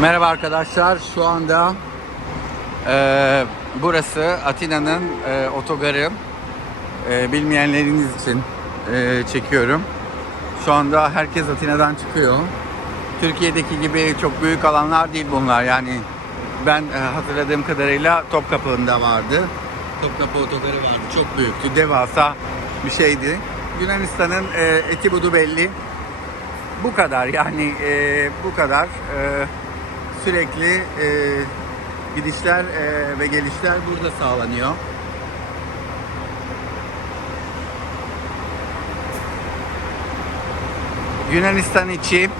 Merhaba arkadaşlar. Şu anda e, burası Atina'nın e, otogarı. E, bilmeyenleriniz için e, çekiyorum. Şu anda herkes Atina'dan çıkıyor. Türkiye'deki gibi çok büyük alanlar değil bunlar. Yani ben e, hatırladığım kadarıyla Topkapı'nda vardı. Topkapı otogarı vardı. Çok büyüktü. Devasa bir şeydi. Yunanistan'ın e, eti budu belli. Bu kadar yani e, bu kadar. E, sürekli e, gidişler e, ve gelişler burada sağlanıyor. Yunanistan içi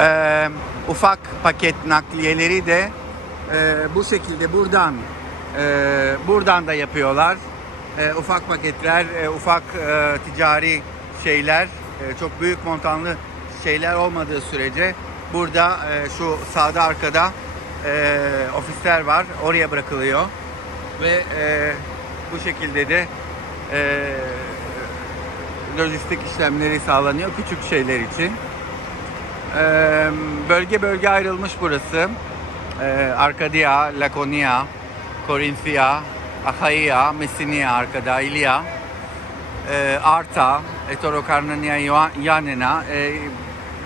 e, ufak paket nakliyeleri de e, bu şekilde buradan e, buradan da yapıyorlar. E, ufak paketler, e, ufak e, ticari şeyler, e, çok büyük montanlı şeyler olmadığı sürece burada e, şu sağda arkada e, ofisler var. Oraya bırakılıyor ve e, bu şekilde de e, lojistik işlemleri sağlanıyor küçük şeyler için. Ee, bölge bölge ayrılmış burası. Ee, Arkadia, Lakonia, Korinthia, Achaia, Messinia arkada, Ilia, ee, Arta, Etorokarnania, Yanina. Ee,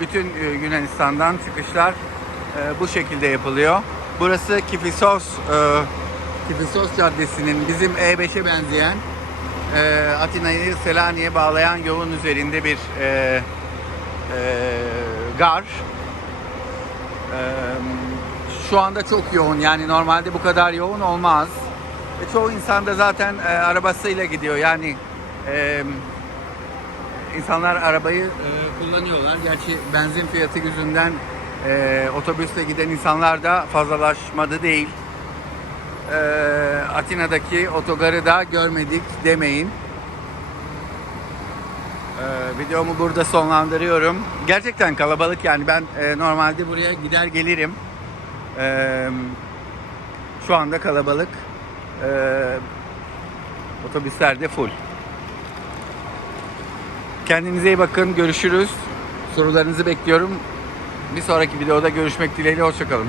bütün e, Yunanistan'dan çıkışlar e, bu şekilde yapılıyor. Burası Kifisos, e, Kifisos Caddesi'nin bizim E5'e benzeyen Atina'yı Selanik'e bağlayan yolun üzerinde bir gar. Şu anda çok yoğun yani normalde bu kadar yoğun olmaz. Çoğu insan da zaten arabasıyla gidiyor yani insanlar arabayı e, kullanıyorlar. Gerçi benzin fiyatı yüzünden e, otobüsle giden insanlar da fazlalaşmadı değil. E, Atina'daki otogarı da görmedik demeyin. Ee, videomu burada sonlandırıyorum. Gerçekten kalabalık yani ben e, normalde buraya gider gelirim. Ee, şu anda kalabalık. Ee, otobüsler de full. Kendinize iyi bakın. Görüşürüz. Sorularınızı bekliyorum. Bir sonraki videoda görüşmek dileğiyle. Hoşçakalın.